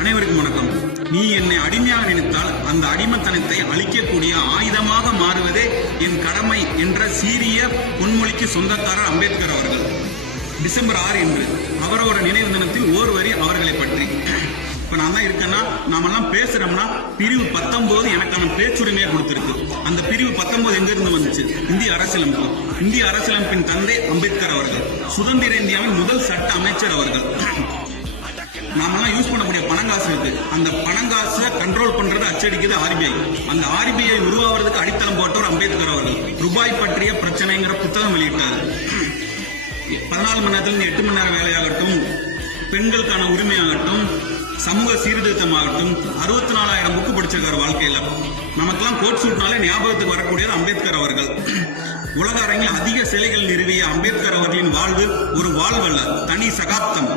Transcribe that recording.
அனைவருக்கும் வணக்கம். நீ என்னை அடிமையாக நினைத்தால் அந்த அடிமைத்தனத்தை அழிக்கக்கூடிய ஆயுதமாக மாறுவதே என் கடமை என்ற சீரிய பொன்மொழிக்கு சொந்தக்காரர் அம்பேத்கர் அவர்கள். டிசம்பர் 6 என்று அவரோட நினைவு தினத்தில் ஓர் வரி அவர்களை பற்றி. இப்ப நான் தான் இருக்கேன்னா நாமெல்லாம் பேசுறோம்னா பிரிவு 19 எனக்கான பேச்சுரிமையை கொடுத்திருக்கு. அந்த பிரிவு 19 எங்க இருந்து வந்துச்சு? இந்திய அரசியலமைப்பு. இந்திய அரசியலமைப்பின் தந்தை அம்பேத்கர் அவர்கள். சுதந்திர இந்தியாவின் முதல் சட்ட அமைச்சர் அவர்கள். நாமெல்லாம் யூஸ் பண்ணக்கூடிய பணங்காசு இருக்கு. அந்த பணங்காசை கண்ட்ரோல் பண்றது அச்சடிக்குது RBI. அந்த RBI உருவாவதுக்கு அடித்தளம் போட்டவர் அம்பேத்கர் அவர்கள். ரூபாய் பற்றிய பிரச்சனைங்கிற புத்தகம் வெளியிட்டார். 14 மணி நேரத்திலிருந்து 8 மணி நேரம் வேலையாகட்டும், பெண்களுக்கான உரிமையாகட்டும், சமூக சீர்திருத்தமாகட்டும், 64,000 புக்கு படிச்சிருக்காரு வாழ்க்கையில. நமக்கெல்லாம் கோட் சூட்னாலே ஞாபகத்துக்கு வரக்கூடியது அம்பேத்கர் அவர்கள். உலக அரங்கில் அதிக சிலைகள் நிறுவிய அம்பேத்கர் அவர்களின் வாழ்வு ஒரு வாழ்வல்ல, தனி சகாப்தம்.